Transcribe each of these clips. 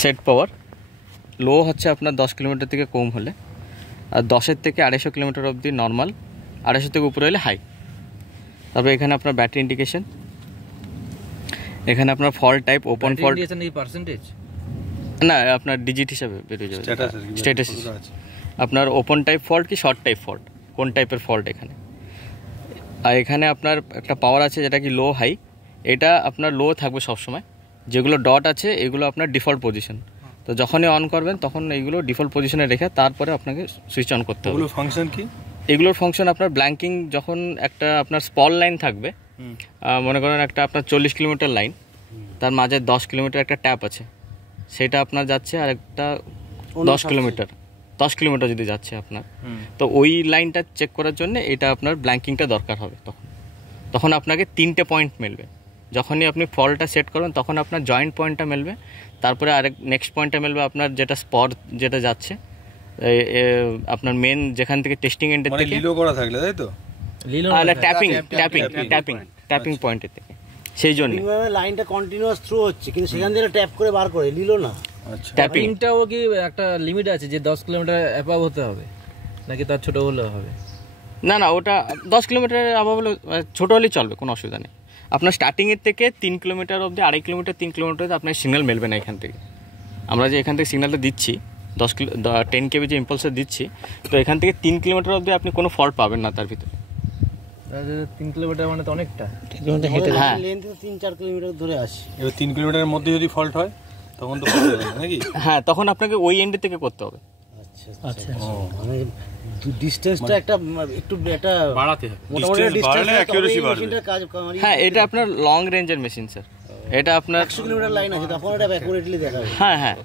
Set পাওয়ার লো হচ্ছে আপনার 10 kilometre থেকে কম হলে, আর 10-এর থেকে 250 কিলোমিটার অবধি নর্মাল, 250 থেকে উপরে হলে হাই। তবে এখানে আপনার ব্যাটারি ইন্ডিকেশন, এখানে আপনার fault type, open fault percentage না, আপনার ডিজিট হিসাবে বেরিয়ে যাবে স্ট্যাটাস, আপনার ওপেন টাইপ ফল্ট কি শর্ট টাইপ ফল্ট, কোন টাইপের ফল্ট এখানে। আর এখানে আপনার একটা পাওয়ার আছে যেটা কি লো হাই, এটা আপনার লো থাকবে সবসময়। যেগুলো ডট আছে এগুলো আপনার ডিফল্ট পজিশন, তো যখনই অন করবেন তখন এইগুলো ডিফল্ট পজিশনে রেখে তারপরে আপনাকে সুইচ অন করতে হবে। এগুলোর ফাংশন কি? এগুলোর ফাংশন আপনার ব্ল্যাঙ্কিং, যখন একটা আপনার স্পল লাইন থাকবে, মনে করেন একটা আপনার 40 কিলোমিটার লাইন, তার মাঝে 10 কিলোমিটার একটা ট্যাপ আছে, সেটা আপনার যাচ্ছে, আর একটা 10 কিলোমিটার যদি যাচ্ছে আপনার, তো ওই লাইনটা চেক করার জন্য এটা আপনার ব্ল্যাঙ্কিংটা দরকার হবে। তখন আপনাকে 3টে পয়েন্ট মিলবে। যখনই আপনি ফলটা সেট করবেন তখন আপনার জয়েন্ট পয়েন্টটা মিলবে, তারপরে আরেক নেক্সট পয়েন্টটা মিলবে আপনার যেটা স্পট যেটা যাচ্ছে আপনার মেন যেখান থেকে টেস্টিং এন্ডের থেকে লিলো করা থাকলে, তাই তো? লিলো না, ট্যাপিং পয়েন্টের থেকে, সেই জন্য লাইনটা কন্টিনিউয়াস থ্রু হচ্ছে, কিন্তু সেখান থেকে ট্যাপ করে বার করে লিলো না। আচ্ছা, ট্যাপিংটাও কি একটা লিমিট আছে যে 10 কিলোমিটার অ্যাবাভ হতে হবে, নাকি তার ছোট হলেও হবে? না, ওটা 10 কিলোমিটার অ্যাবাভ হলে, ছোটো হলেই চলবে, কোনো অসুবিধা নেই। আপনার স্টার্টিংয়ের থেকে 3 কিলোমিটার অবধি, 2.5 কিলোমিটার 3 কিলোমিটার আপনার সিগন্যাল মিলবে না এখান থেকে। আমরা যে এখান থেকে সিগন্যালটা দিচ্ছি 10 কেবি যে ইম্পালসার দিচ্ছি, তো এখান থেকে 3 কিলোমিটার অবধি আপনি কোনো ফল্ট পাবেন না তার ভিতরে। 3 কিলোমিটার মানে তো অনেকটা, হ্যাঁ, লেন্থ 3-4 কিলোমিটার ধরে আসে। এবার 3 কিলোমিটারের মধ্যে যদি ফল্ট হয় তখন তো নাকি? হ্যাঁ, তখন আপনাকে ওই এন্ডের থেকে করতে হবে। আচ্ছা, মানে ডিসটেন্সটা একটু একটা বাড়াতে হবে, মোটামুটি ডিসটেন্স অ্যাকুরেসি বাড়বে। হ্যাঁ, এটা আপনার লং রেঞ্জের মেশিন স্যার, এটা আপনার 100 কিলোমিটার লাইন আছে, তখন এটা অ্যাকুরেটলি দেখাবে। হ্যাঁ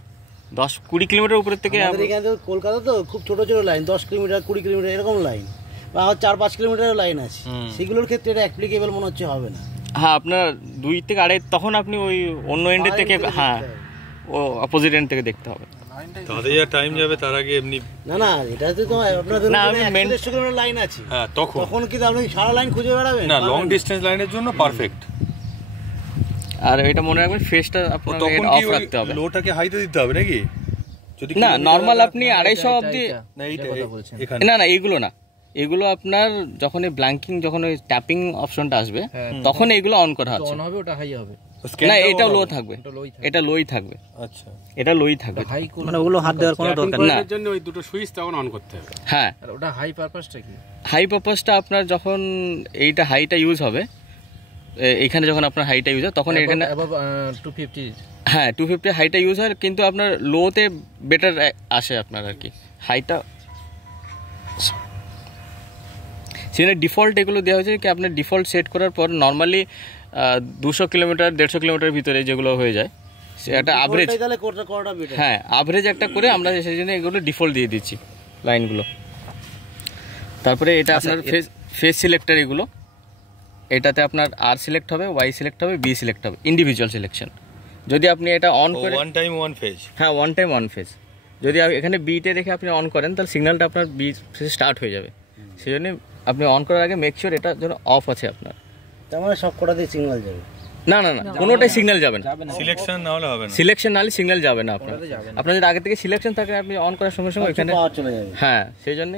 10-20 কিলোমিটার উপরে থেকে। আমাদের এখানে তো কলকাতা তো খুব ছোট লাইন, 10 কিলোমিটার 20 কিলোমিটার এরকম লাইন, বা 4-5 কিলোমিটার লাইন আছে, সেগুলোর ক্ষেত্রে এটা অ্যাপ্লিকেবল মনে হচ্ছে হবে না। হ্যাঁ, আপনার 2 থেকে 2.5, তখন আপনি ওই অন্য এন্ডের থেকে, হ্যাঁ, ও অপোজিট এন্ড থেকে দেখতে হবে। তাদের যা টাইম যাবে তার আগে এমনি না, এটাতে তো আপনাদের 100 কিলোমিটার লাইন আছে, হ্যাঁ, তখন কি আপনি সারা লাইন খুঁজে বেড়াবেন না? লং ডিসটেন্স লাইনের জন্য পারফেক্ট। আর এটা মনে রাখবেন, ফেসটা আপনার অফ রাখতে হবে, লোটাকে হাইতে দিতে হবে নাকি? যদি না, নরমাল আপনি 250 অবধি, না এইটা এখানে না এইগুলো না, এগুলো আপনার যখন এই ব্ল্যাঙ্কিং, যখন ওই ট্যাপিং অপশনটা আসবে তখন এইগুলো অন করা হচ্ছে, অন হবে, ওটা হাই হবে না, এটা লো থাকবে, এটা লোই থাকবে। আচ্ছা, এটা লোই থাকবে, মানে ওগুলো হাত দেওয়ার কোনো দরকার না, এর জন্য ওই দুটো সুইচ তখন অন করতে হবে। হ্যাঁ, আর ওটা হাই পারপাসটা কি? হাই পারপাসটা আপনার যখন এইটা হাইটা ইউজ হবে, এখানে যখন আপনার হাইটা ইউজ হয় তখন এখানে 250, হ্যাঁ 250 হাইটা ইউজ হয়, কিন্তু আপনার লোতে বেটার আসে আপনার আর কি হাইটা। সেখানে ডিফল্ট এগুলো দেওয়া হয়েছে কি আপনার ডিফল্ট সেট করার পর নর্মালি 200 কিলোমিটার 150 কিলোমিটার ভিতরে যেগুলো হয়ে যায়, সে একটা অ্যাভারেজ, হ্যাঁ অ্যাভারেজ একটা করে আমরা সেই জন্য এগুলো ডিফল্ট দিয়ে দিচ্ছি লাইনগুলো। তারপরে এটা আপনার ফেস সিলেক্টর, এগুলো এটাতে আপনার আর সিলেক্ট হবে, ওয়াই সিলেক্ট হবে, বি সিলেক্ট হবে, ইন্ডিভিজুয়াল সিলেকশন। যদি আপনি এটা অন করে ওয়ান টাইম ওয়ান ফেজ, হ্যাঁ ওয়ান টাইম ওয়ান ফেজ, যদি এখানে বিতে রেখে আপনি অন করেন তাহলে সিগন্যালটা আপনার বি ফেজে স্টার্ট হয়ে যাবে। সেই জন্য আপনি অন করার আগে মেক শিওর এটা যেন অফ আছে আপনার। তার মানে সব কটাতে সিগন্যাল যাবে না, কোনোটাই সিগন্যাল যাবে না, সিলেকশন না হলে হবে না, সিলেকশন না হলে সিগন্যাল যাবে না আপনার। আপনার যদি আগে থেকে সিলেকশন থাকে, আপনি অন করার সঙ্গে সঙ্গে এখানে পাওয়ার চলে যাবে। হ্যাঁ, সেই জন্য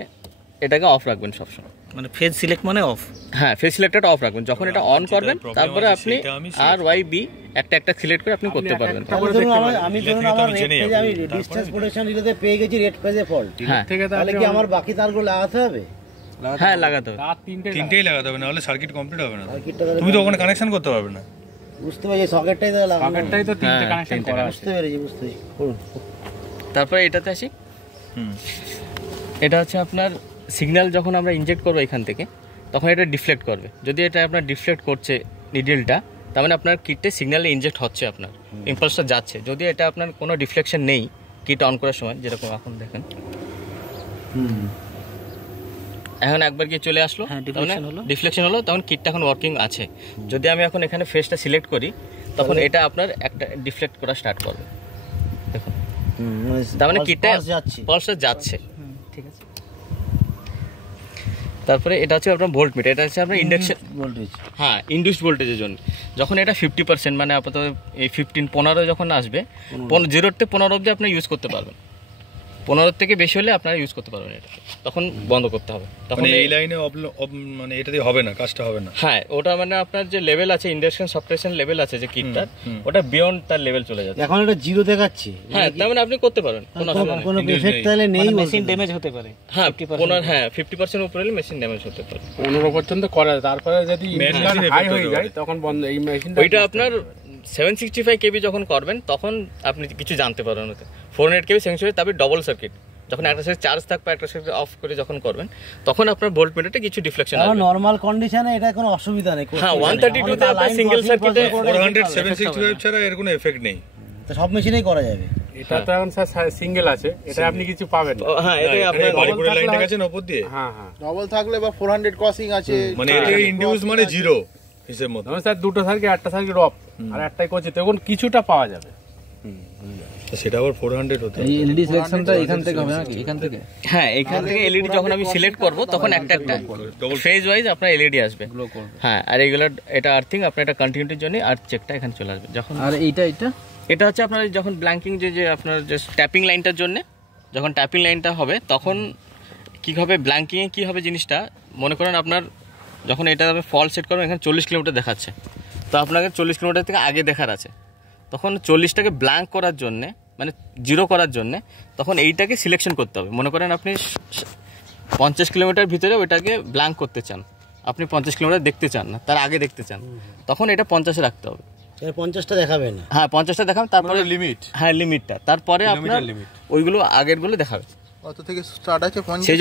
এটাকে অফ রাখবেন সবসময়। মানে ফেজ সিলেক্ট মানে অফ, হ্যাঁ ফেজ সিলেক্টরটা অফ রাখবেন। যখন এটা অন করবেন তারপরে আপনি আর ওয়াই বি একটা সিলেক্ট করে আপনি করতে পারবেন। আমি ধরুন আমার রেড পেজে আমি ডিসটেন্স প্রোটেকশন রিলেতে পেয়ে গেছি, রেড পেজে ফল্ট, হ্যাঁ তাহলে কি আমার বাকি তারগুলো লাগাতে হবে? হ্যাঁ লাগাতে হবে, তিনটেই লাগাতে হবে, নাহলে সার্কিট কমপ্লিট হবে না, তুমি তো ওখানে কানেকশন করতে পারবে না। বুঝতে পারছি, সকেটটাই তো লাগানো, সকেটটাই তো তিনটে কানেকশন করা আছে। বুঝতে পেরেছি। তারপরে এটাতে আসি, এটা হচ্ছে আপনার সিগন্যাল যখন আমরা ইনজেক্ট করবো এখান থেকে, তখন এটা ডিফ্লেক্ট করবে। যদি এটা আপনার ডিফ্লেক্ট করছে নিডলটা, তার মানে আপনার কিটে সিগন্যালে ইনজেক্ট হচ্ছে, আপনার ইম্পালসটা যাচ্ছে। যদি এটা আপনার কোনো ডিফ্লেকশন নেই কিট অন করার সময়, যেরকম এখন দেখেন এখন একবার গিয়ে চলে আসলো, ডিফ্লেকশন হলো, তখন কিটটা এখন ওয়ার্কিং আছে। যদি আমি এখন এখানে ফেসটা সিলেক্ট করি, তখন এটা আপনার একটা ডিফ্লেক্ট করা স্টার্ট করবে, দেখুন, তার মানে কিটটা পালসটা যাচ্ছে। ঠিক আছে, তারপরে এটা হচ্ছে আপনার ভোল্ট মিটার, এটা হচ্ছে আপনার ইন্ডাকশন ভোল্টেজ। হ্যাঁ ইনডিউসড ভোল্টেজের জন্য। যখন এটা 50% মানে আপাতত এই 15 যখন আসবে 0 থেকে 15 অবধি আপনি ইউজ করতে পারবেন, 15 থেকে বেশি হলে আপনারা ইউজ করতে পারবেন, এটা তখন বন্ধ করতে হবে। তখন মানে এই লাইনে মানে এটা দিয়ে হবে না, কাজটা হবে না। হ্যাঁ ওটা মানে আপনার যে লেভেল আছে ইন্ডাকশন সাবস্টেশন লেভেল আছে যে কিটটার, ওটা বিয়ন্ড তার লেভেল চলে যাচ্ছে। এখন এটা জিরো দেখাচ্ছে, হ্যাঁ তার মানে আপনি করতে পারেন, কোনো অসুবিধা নেই। কোনো এফেক্ট তাহলে নেই, মেশিন ড্যামেজ হতে পারে। হ্যাঁ 50% উপরে হলে মেশিন ড্যামেজ হতে পারে। 15 পর্যন্ত করে, তারপরে যদি Machine হাই effect হয়ে হতে যায় পারে। তখন বন্ধ, এই মেশিনটা ওইটা আপনার 765 কেবি যখন করবেন তখন আপনি কিছু জানতে পারবেন ওতে। 400 কেবি 765 তবে ডবল সার্কিট, যখন একটা সাইড চার্জ থাকবে একটা সাইড অফ করে যখন করবেন তখন আপনার ভোল্ট মিটারে কিছু ডিফ্লেকশন আর আসবে। নরমাল কন্ডিশনে এটা কোনো অসুবিধা নেই। হ্যাঁ 132 তে আপনার সিঙ্গেল সার্কিটে 400 765 ছাড়া এর কোনো এফেক্ট নেই। তো সব মেশিনেই করা যাবে। এটা তো এখন স্যার সিঙ্গেল আছে, এটা আপনি কিছু পাবেন না। হ্যাঁ এটাই আপনার বাড়িপুরে লাইনটা গেছে না উপর দিয়ে, হ্যাঁ হ্যাঁ, ডবল থাকলে বা 400 ক্রসিং আছে, মানে এটা ইনডিউস মানে জিরো হিসেব মতো। যেমন স্যার দুটো সার্কিট, একটা সার্কিট অফ আর একটাই করছে, তখন কিছুটা পাওয়া যাবে। তো সেটা আবার 400 হতে এই এলইডি সিলেকশনটা এখান থেকে হবে নাকি? এখান থেকে হ্যাঁ এখান থেকে এলইডি যখন আমি সিলেক্ট করব তখন একটা একটা ফেজ ওয়াইজ আপনার এলইডি আসবে। হ্যাঁ আর এইগুলো এটা আর্থিং আপনার এটা কন্টিনিউটির জন্য আর চেকটা এখানে চলে আসবে। যখন আর এটা এটা হচ্ছে আপনার যখন ব্ল্যাঙ্কিং যে আপনার যে ট্যাপিং লাইনটার জন্য যখন ট্যাপিং লাইনটা হবে তখন কী হবে ব্ল্যাঙ্কিংয়ে কী হবে জিনিসটা, মনে করেন আপনার যখন এটা ফল সেট করবেন এখানে 40 কিলোমিটার দেখাচ্ছে, তো আপনাকে 40 কিলোমিটার থেকে আগে দেখার আছে, তখন 40টাকে ব্ল্যাঙ্ক করার জন্যে মানে জিরো করার জন্যে তখন এইটাকে সিলেকশন করতে হবে। মনে করেন আপনি 50 কিলোমিটার ভিতরে ওইটাকে ব্ল্যাঙ্ক করতে চান, আপনি 50 কিলোমিটার দেখতে চান না, তার আগে দেখতে চান, তখন এটা 50-এ রাখতে হবে। 50টা দেখাবে না। হ্যাঁ 50টা দেখাবেন, তারপরে লিমিট, হ্যাঁ লিমিটটা, তারপরে আপনার ওইগুলো আগেরগুলো দেখাবে। কত থেকে স্টার্ট আছে 50? সেই